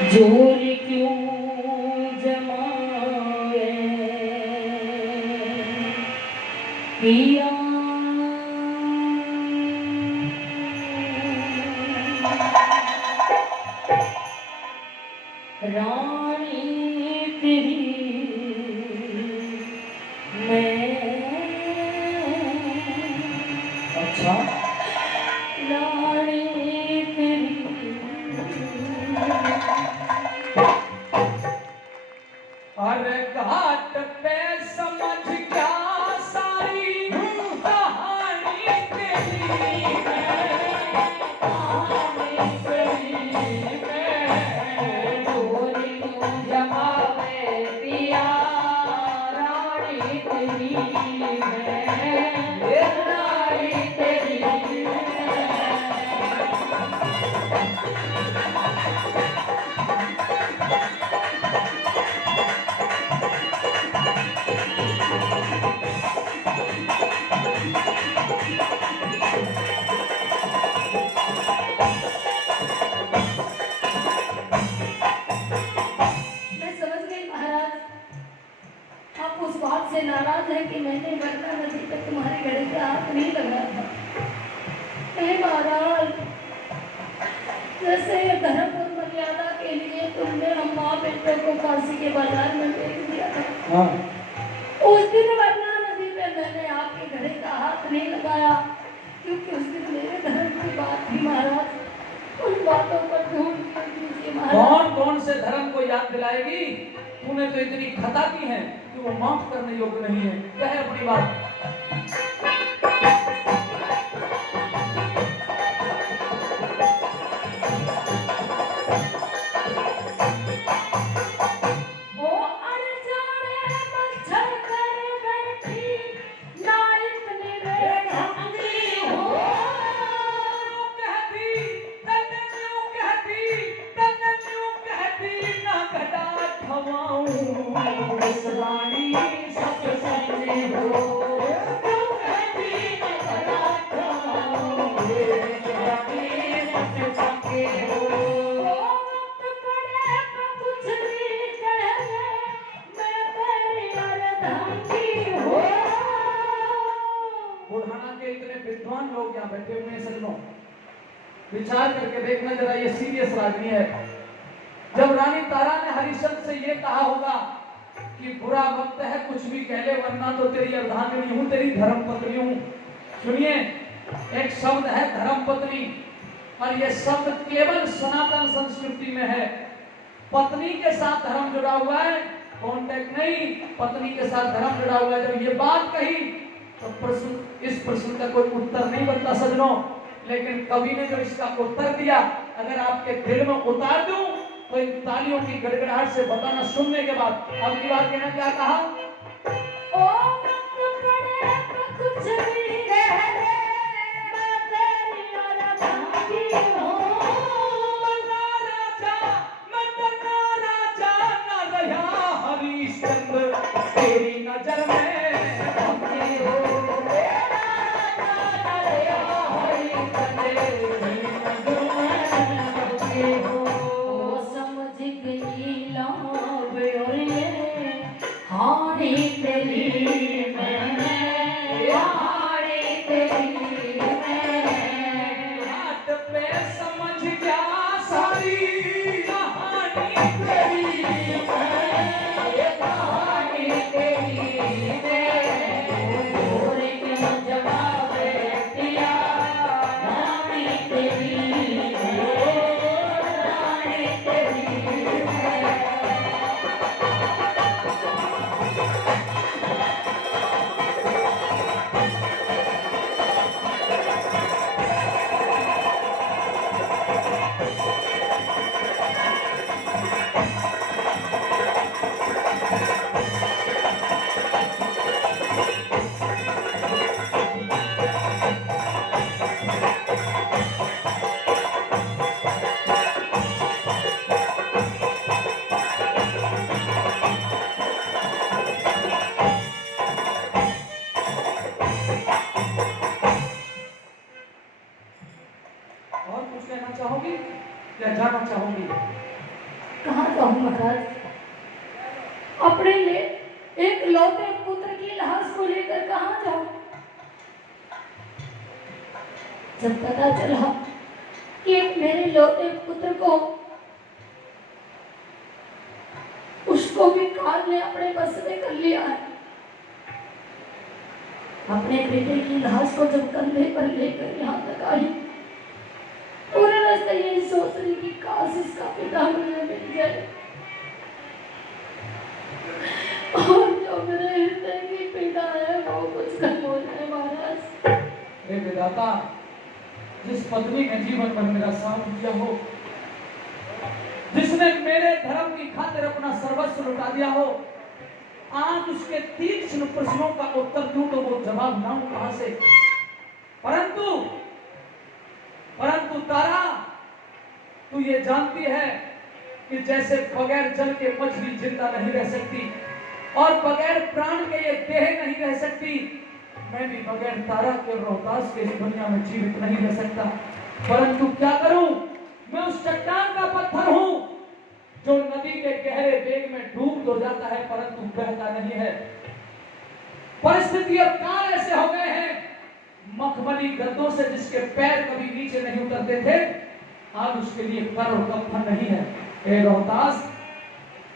जोर क्यों जमाए पिया रानी तेरी मैं। अच्छा रानी तेरी अरे घाट पे समझ क्या सारी कहानी तेरी कहानी तेरी मैं जोर क्यों जमावे पिया रानी तेरी मैं रानी तेरी आप उस बात से नाराज है कि मैंने वरना नदी तक तुम्हारे गले पे हाथ नहीं लगाया था। नहीं महाराज, जैसे धर्म और मर्यादा के लिए तुमने हम माँ बेटों को फांसी के बाजार में बेच दिया था, हाँ उस दिन वरना नदी पे मैंने आपके गले का हाथ नहीं लगाया, क्योंकि उस दिन मेरे धर्म की बात थी महाराज। उन बातों पर ढूंढ कीजिए महाराज। कौन कौन से धर्म को याद दिलाएगी? तूने तो इतनी खता की है कि वो माफ करने योग्य नहीं है। कहे अपनी बात। वो अनजाने मच्छर कर बैठी ना इतनी बेढंगी हो। ना घटा खवाऊं इस रानी सत्संगी हो। क्यों कहती मैं घटा खवाऊं इस रानी सत्संगी हो। वो वक्त पड़े तो कुछ भी कह ले, मैं तेरी अर्धांगी हो। बुढ़ाना के इतने विद्वान लोग यहाँ बैठे हुए हैं सज्जनों, विचार करके देखना जरा, ये सीरियस रागनी है। जब रानी तारा ने हरिश्चंद्र से ये कहा होगा कि बुरा वक्त है कुछ भी कह ले वरना तो तेरी अर्धांगिनी हूं, तेरी धर्म पत्नी हूं। सुनिए, एक शब्द है धर्म पत्नी, और ये शब्द केवल सनातन संस्कृति में है। पत्नी के साथ धर्म जुड़ा हुआ है, कॉन्टेक्ट नहीं, पत्नी के साथ धर्म जुड़ा हुआ है। जब ये बात कही तो इस प्रश्न का कोई उत्तर नहीं बनता सज्जनों, लेकिन कवि ने जो इसका उत्तर दिया अगर आपके दिल में उतार दूं तो इन तालियों की गड़गड़ाहट से बताना सुनने के बाद अगली बार कहना क्या कहा। ओ वक्त पड़े तो कुछ भी कह ले, मैं तेरी अर्धांगी हो। मरना राजा न रहा हरिश्चंद्र तेरी नजर में बंदी हो। तेरा राजा न रहा हरिश्चंद्र तेरी नजर में बंदी हो। वो समझ गई लाभ और ये हारी तेरी मैं, हारी तेरी मैं। घाट पे समझ क्या सारी कहानी तेरी ये कहानी तेरी मैं। जोर क्यों जमावे पिया रानी तेरी मैं, रानी तेरी मैं। क्या जाना चाहूंगी? कहाँ जाऊं महाराज? अपने लिए एक लौते पुत्र की लाश को लेकर कहाँ जाऊं? जब पता चला कि मेरे लौते पुत्र को उसको भी काल ने अपने बस में कर लिया है। अपने बेटे की लाश को जब कंधे पर लेकर यहाँ तक आई, पूरे रास्ते यही सोच रही कि काश इसका पिता मुझे मिल जाए और जो मेरे हृदय की पीड़ा है वो कुछ कम हो जाए महाराज। हे विधाता, जिस पत्नी ने जीवन भर मेरा साथ दिया हो, जिसने मेरे धर्म की खातिर अपना सर्वस्व लुटा दिया हो, आज उसके तीक्ष्ण प्रश्नों का उत्तर दूं तो वो जवाब ना हो कहां से? परंतु तारा, तू ये जानती है कि जैसे बगैर जल के मछली जिंदा नहीं रह सकती और बगैर प्राण के ये देह नहीं रह सकती, मैं भी बगैर तारा के रोहतास के इस दुनिया में जीवित नहीं रह सकता। परंतु क्या करूं? मैं उस चट्टान का पत्थर हूं जो नदी के गहरे वेग में डूब तो जाता है परंतु बहता नहीं है। परिस्थिति और काल ऐसे हो गए हैं, मखमली गद्दों से जिसके पैर कभी नीचे नहीं उतरते थे, आज उसके लिए कर और कफन नहीं है। ए रोहतास,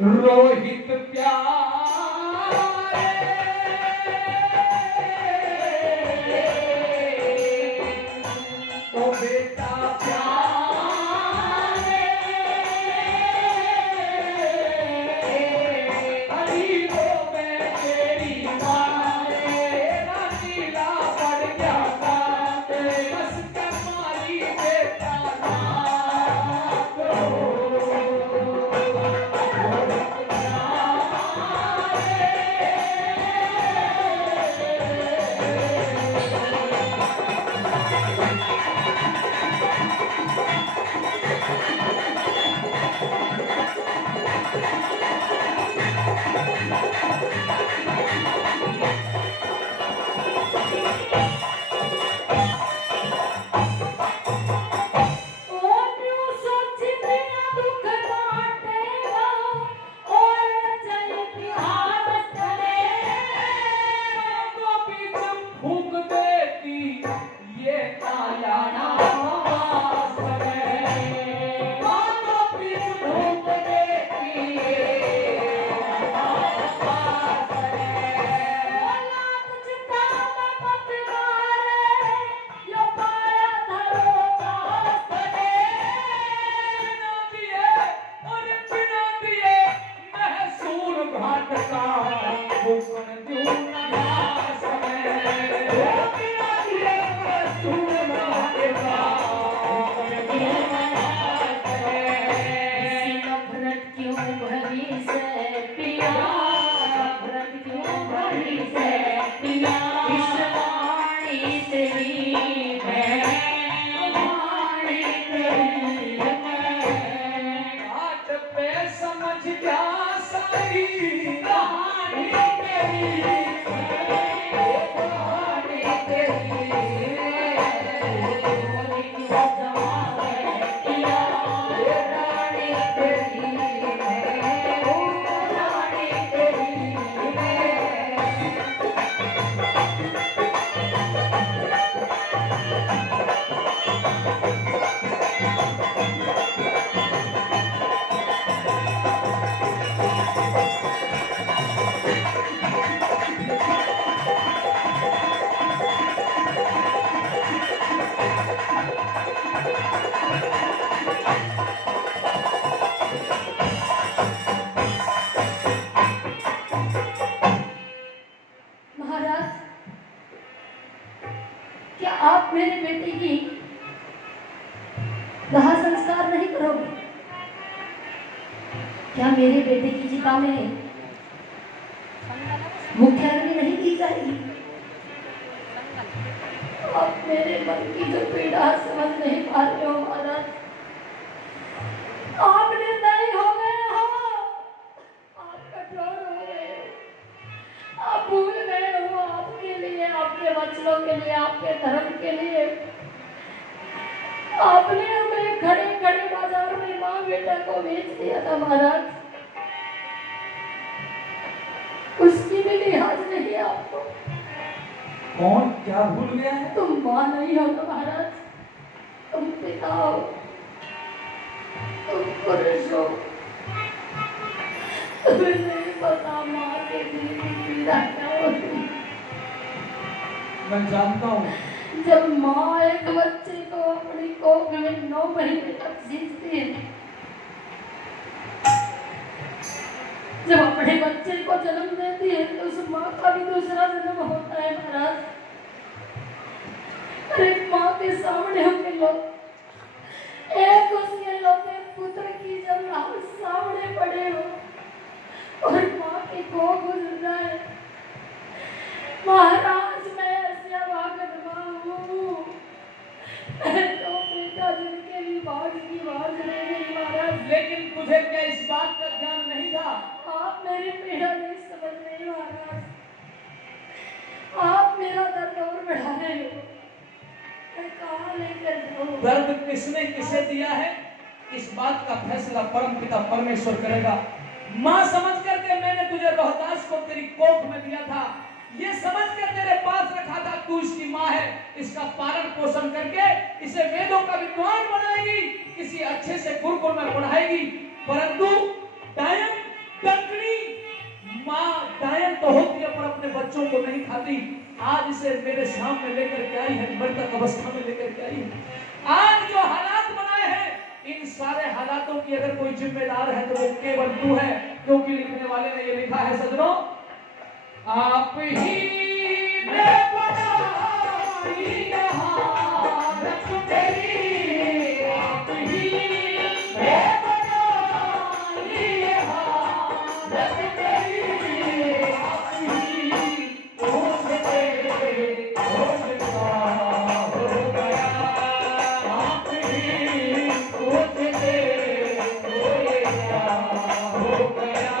रोहित प्यारे, ओ बेटा प्यारे, आप मेरे बेटे की दाह संस्कार नहीं करोगे? क्या मेरे बेटे की चिता में मुख्य अग्नि नहीं दी जाएगी? आप मेरे मन की जो पीड़ा समझ नहीं पा रहे हो महाराज। आप निर्दयी हो गए हो, आप कठोर हो गए हो, आप भूल गए हो आपके लिए, आपके वचनों के लिए, आपके धर्म के लिए। आपने हमें खड़े खड़े बाजार में माँ बेटा बेटा को बेच दिया था महाराज, उसकी भी लिहाज नहीं आपको। कौन क्या भूल गया है? तुम मां नहीं हो ना महाराज, तुम पिता हो, तुम पुरुष हो। तुम्हें नहीं पता मां के दिल की पीड़ा क्या होती है। मैं जानता हूँ। जब माँ एक बच्चे को अपनी कोख में 9 महीने तक सींचती है, जब अपने बच्चे को जन्म देती है तो उस माँ का भी दूसरा जन्म होता है महाराज। एक माँ के सामने होके लोग, एक उसके लोटे पुत्र की जब लाश सामने पड़े हो और माँ की कोख गुजर जाए, महाराज मैं ऐसे भागत हूँ, मैं तो बेटा जिनके भी बाज की बात नहीं महाराज। लेकिन तुझे क्या इस बात का ध्यान नहीं था? आप मेरी पीड़ा नहीं समझ रहे महाराज, आप मेरा दर्द और बढ़ा रहे हो। मैं कहाँ लेकर जाऊँ? दर्द किसने किसे दिया है, इस बात का फैसला परमपिता परमेश्वर करेगा। मां समझ करके मैंने तुझे रोहतास को तेरी कोख में दिया था, ये समझ कर तेरे पास रखा था तू इसकी मां है, इसका पालन पोषण करके इसे वेदों का विद्वान बनाएगी, किसी अच्छे से गुरुकुल में पढ़ाएगी। परंतु डायन डंकनी मां डायन तो होती है पर अपने बच्चों को नहीं खाती। आज इसे मेरे सामने लेकर के आई है, मृतक अवस्था में लेकर के आई है। आज जो हालात बनाए हैं, इन सारे हालातों की अगर कोई जिम्मेदार है तो वो केवल तू है, क्योंकि लिखने वाले ने ये लिखा है सजनों, आप ही ने बनाई हालत मेरी, आप ही ने बनाई हालत मेरी, आप ही पूछते पूछता हो गया, आप ही पूछते हो गया।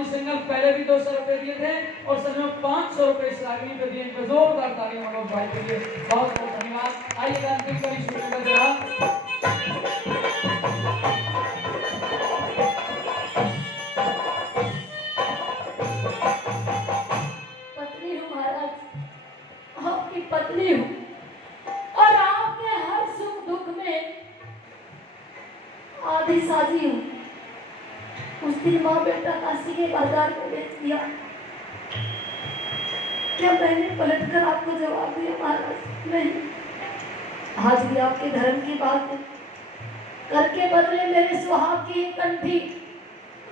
जी संकल्प पहले भी 200 रुपए दिए थे और सच में 500 रुपए इस रागिनी पे दिए। इनके जोरदार तालियां मनोज भाई के लिए बहुत बहुत धन्यवाद। आइए अंतिम कड़ी शुरू कर दिया। पत्नी हूँ महाराज, आपकी पत्नी हूँ और आपके हर सुख दुख में आधी साझी हूँ। उस दिन माँ बेटा काशी के बाजार में बेच दिया, क्या मैंने पलटकर आपको जवाब दिया महाराज? नहीं। आज भी आपके धर्म की बात है, करके बदले मेरे सुहाग की कंठी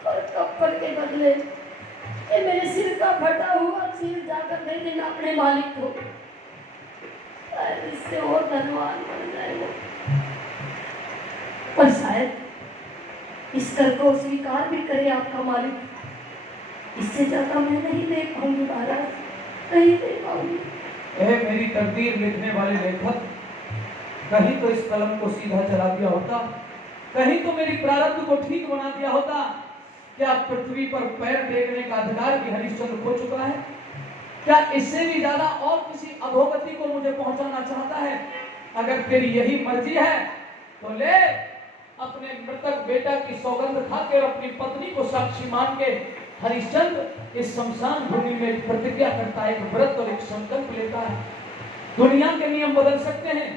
और कपड़ के बदले ये मेरे सिर का फटा हुआ चीर जाकर दे देना अपने मालिक को, इससे और धनवान बन जाए वो। पर शायद इस कर को स्वीकार भी करे आपका मालिक, इससे ज्यादा मैं नहीं दे पाऊंगी महाराज, नहीं दे पाऊंगी। मेरी तकदीर लिखने वाले लेखक, कहीं तो इस कलम को सीधा चला दिया होता, कहीं तो मेरी प्रारब्ध को ठीक बना दिया होता। क्या पृथ्वी पर पैर टेकने का अधिकार भी हरिश्चंद्र खो चुका है? क्या इससे भी ज्यादा और किसी अधोगति को मुझे पहुंचाना चाहता है? अगर तेरी यही मर्जी है तो ले अपने मृतक बेटा की सौगंध खाकर अपनी पत्नी को साक्षी मान के हरिश्चंद्र इस शमशान भूमि में प्रतिज्ञा करता है, एक व्रत और एक संकल्प लेता है। दुनिया के नियम बदल सकते हैं,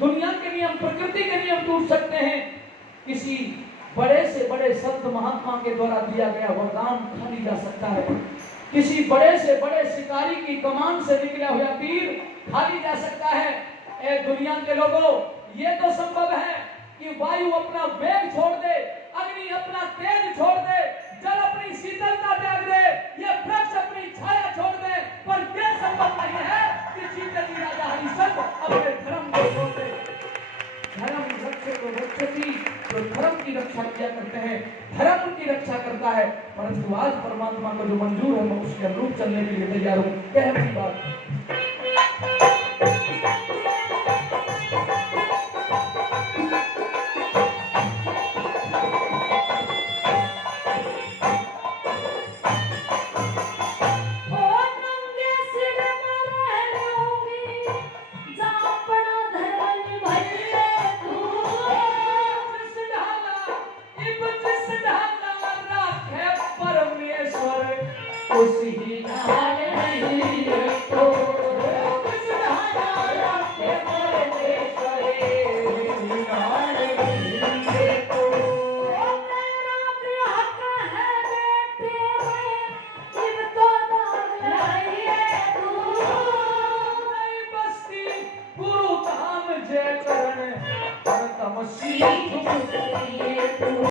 दुनिया के नियम, प्रकृति के नियम टूट सकते हैं, किसी बड़े से बड़े संत महात्मा के द्वारा दिया गया वरदान खा ली जा सकता है, किसी बड़े से बड़े शिकारी की कमान से निकला हुआ तीर खा ली जा सकता है। ए दुनिया के लोगों, ये तो संभव है कि वायु अपना वेग छोड़ दे, अग्नि अपना तेज छोड़ दे, जल अपनी शीतलता त्याग दे, ये वृक्ष अपनी छाया छोड़ दे, पर यह संभव नहीं है कि शीतली राजा हरिश्चंद्र अपने धर्म को छोड़ दे। धर्म रक्षको रक्षति, जो धर्म की रक्षा किया करते हैं, धर्म की रक्षा करता है। परंतु आज परमात्मा को जो मंजूर है मैं उसके अनुरूप चलने के लिए तैयार हूँ। क्या है बात?